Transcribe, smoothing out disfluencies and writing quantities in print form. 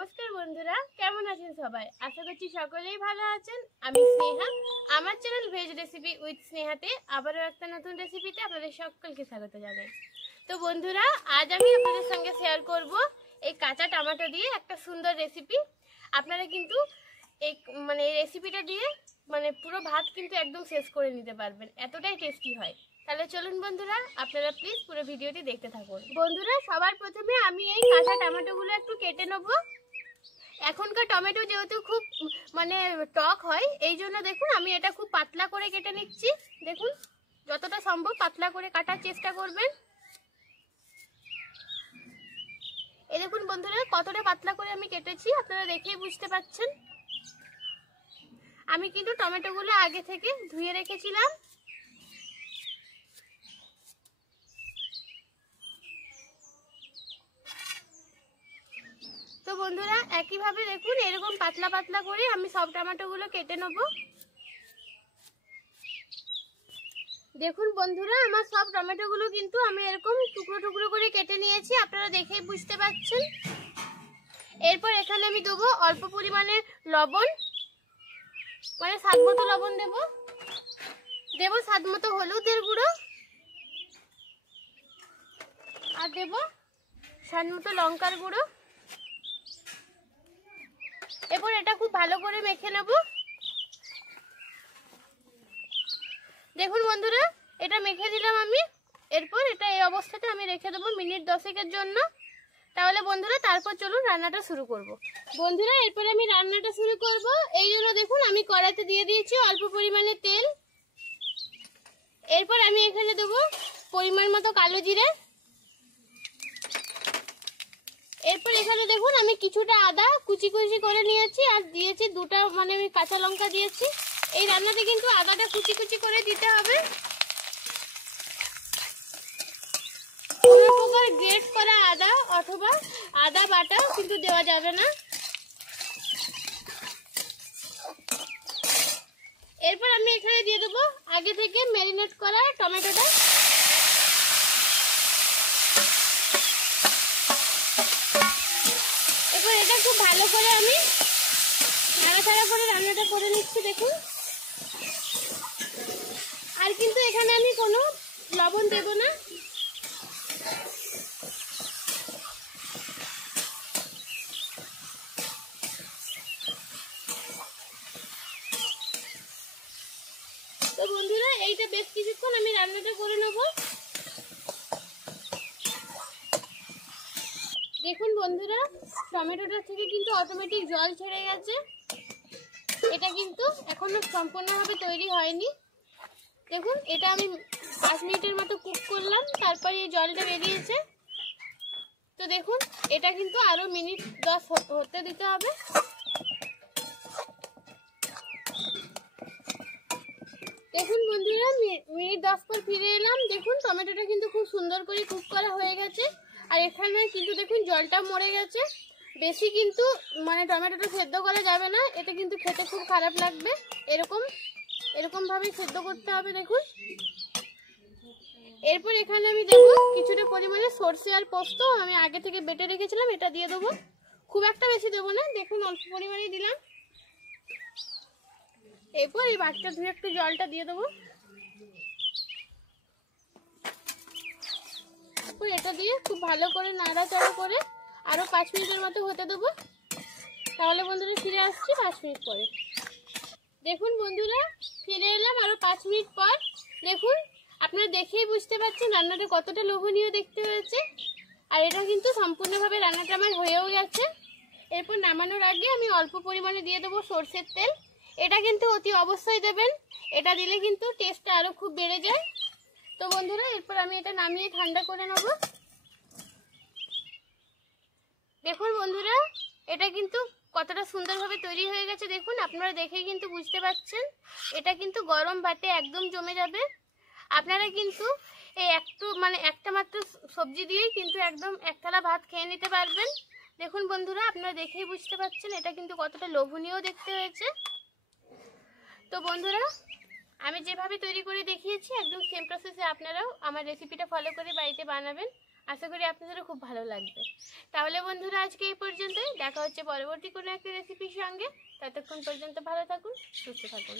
নমস্কার বন্ধুরা, কেমন আছেন সবাই? আশা করছি সকলেই ভালো আছেন। আমি স্নেহা, আমার চ্যানেল ভেজ রেসিপি উইথ স্নেহাতে আবারও একটা নতুন রেসিপিতে আপনাদের সকলকে স্বাগত জানাই। তো বন্ধুরা, আজ আমি আপনাদের সঙ্গে শেয়ার করব এই কাঁচা টমেটো দিয়ে একটা সুন্দর রেসিপি। আপনারা কিন্তু এই রেসিপিটা দিয়ে পুরো ভাত কিন্তু একদম শেষ করে নিতে পারবেন, এতটাই টেস্টি হয়। তাহলে চলুন বন্ধুরা, আপনারা প্লিজ পুরো ভিডিওটি দেখতে থাকুন। বন্ধুরা, সবার প্রথমে আমি এই কাঁচা টমেটোগুলো একটু কেটে নেব। এখনকার টমেটো যেহেতু খুব টক হয়, এই জন্য দেখুন আমি এটা খুব পাতলা করে কেটে নিচ্ছি। দেখুন, যতটা সম্ভব পাতলা করে কাটার চেষ্টা করবেন। এই দেখুন বন্ধুরা, কতটা পাতলা করে আমি কেটেছি, আপনারা দেখেই বুঝতে পারছেন। আমি কিন্তু টমেটোগুলো আগে থেকে ধুয়ে রেখেছিলাম। তো বন্ধুরা, একইভাবে দেখুন এরকম পাতলা পাতলা করে আমি সব টমেটোগুলো কেটে নেব। দেখুন বন্ধুরা, আমার সব টমেটোগুলো কিন্তু আমি এরকম টুকরো টুকরো করে কেটে নিয়েছি, আপনারা দেখেই বুঝতে পারছেন। এরপর এখানে আমি দেবো অল্প পরিমাণে লবণ, স্বাদ মতো লবণ দেবো স্বাদ মতো হলুদের গুঁড়ো, আর দেবো স্বাদ মতো লঙ্কার গুঁড়ো। এরপর এটা খুব ভালো করে মেখে নেব। দেখুন বন্ধুরা, এটা মেখে দিলাম আমি। এরপর এটা এই অবস্থাতে আমি রেখে দেবো মিনিট 10 জন্য। তাহলে বন্ধুরা, তারপর চলুন রান্নাটা শুরু করব। বন্ধুরা, এরপর আমি রান্নাটা শুরু করব। এই জন্য দেখুন আমি কড়াইতে দিয়ে দিয়েছি অল্প পরিমাণে তেল। এরপর আমি এখানে দেবো পরিমাণ মতো কালো জিরে। এরপর এখানে দেখুন আমি কিছুটা আদা কুচি কুচি করে নিয়েছি, আর দিয়েছি দুটো আমি কাঁচা লঙ্কা দিয়েছি। এই রান্নাতে কিন্তু আদাটা কুচি কুচি করে দিতে হবে, কোনো প্রকার গ্রেট করা আদা অথবা আদা বাটা কিন্তু দেওয়া যাবে না। এরপর আমি এখানে দিয়ে দেবো আগে থেকে ম্যারিনেট করা টমেটোটা। এরপর এটা খুব ভালো করে আমি নাড়াচাড়া করে রান্নাটা করে নিচ্ছি। দেখুন, আর কিন্তু এখানে আমি কোনো লবণ দেব না। তো বন্ধুরা, এইটা বেশ কিছুক্ষণ আমি রান্নাটা করে নেব। দেখুন বন্ধুরা, টমেটোটা থেকে কিন্তু অটোমেটিক জল ছেড়ে গেছে। এটা কিন্তু এখনো সম্পূর্ণভাবে তৈরি হয়নি। দেখুন, এটা আমি 5 মিনিটের মতো কুক করলাম, তারপরে এই জলটা বেরিয়েছে। তো দেখুন, এটা কিন্তু আরো মিনিট 10 হতে দিতে হবে। দেখুন বন্ধুরা, মিনিট 10 পর ফিরে এলাম। দেখুন টমেটোটা কিন্তু খুব সুন্দর করে কুক করা হয়ে গেছে, আর এখানে কিন্তু দেখুন জলটা মরে গেছে। বেশি কিন্তু টমেটোটা সেদ্ধ করা যাবে না, এটা কিন্তু খেতে খুব খারাপ লাগবে। এরকম ভাবে সেদ্ধ করতে হবে। দেখুন, এরপর এখানে আমি দেবো কিছুটা পরিমাণে সরষে আর পোস্ত, আমি আগে থেকে বেটে রেখেছিলাম, এটা দিয়ে দেবো। খুব একটা বেশি দেবো না, দেখুন অল্প পরিমাণেই দিলাম। এরপর এই বাটিটা ধুয়ে একটু জলটা দিয়ে দেবো। এটা দিয়ে খুব ভালো করে নাড়াচাড়া করে আরো 5 মিনিটের মতো হতে দেবো। তাহলে বন্ধুরা ফিরে আসছি 5 মিনিট পরে। দেখুন বন্ধুরা, ফিরে এলাম আরো 5 মিনিট পর। দেখুন, আপনারা দেখেই বুঝতে পারছেন রান্নাটা কতটা লোভনীয় দেখতে হয়েছে। আর এটা কিন্তু সম্পূর্ণভাবে রান্নাটা আমার হয়েও গেছে। এরপর নামানোর আগে আমি অল্প পরিমাণে দিয়ে দেবো সরষের তেল। এটা কিন্তু অতি অবশ্যই দেবেন, এটা দিলে কিন্তু টেস্টটা আরো খুব বেড়ে যায়। তো বন্ধুরা, এরপর আমি এটা নামিয়ে ঠান্ডা করে নেব। দেখুন বন্ধুরা, এটা কিন্তু কতটা সুন্দরভাবে তৈরি হয়ে গেছে। দেখুন, আপনারা দেখেই কিন্তু বুঝতে পারছেন এটা কিন্তু গরম ভাতে একদম জমে যাবে। আপনারা কিন্তু এই একটা মাত্র সবজি দিয়েই কিন্তু একদম এক থালা ভাত খেয়ে নিতে পারবেন। দেখুন বন্ধুরা, আপনারা দেখেই বুঝতে পারছেন এটা কিন্তু কতটা লোভনীয় দেখতে হয়েছে। তো বন্ধুরা, আমি যেভাবে তৈরি করে দেখিয়েছি একদম সেম প্রসেসে আপনারাও আমার রেসিপিটা ফলো করে বাড়িতে বানাবেন। আশা করি আপনাদেরও খুব ভালো লাগবে। তাহলে বন্ধুরা আজকে এই পর্যন্তই, দেখা হচ্ছে পরবর্তী কোনো একটা রেসিপির সঙ্গে। ততক্ষণ পর্যন্ত ভালো থাকুন, সুস্থ থাকুন।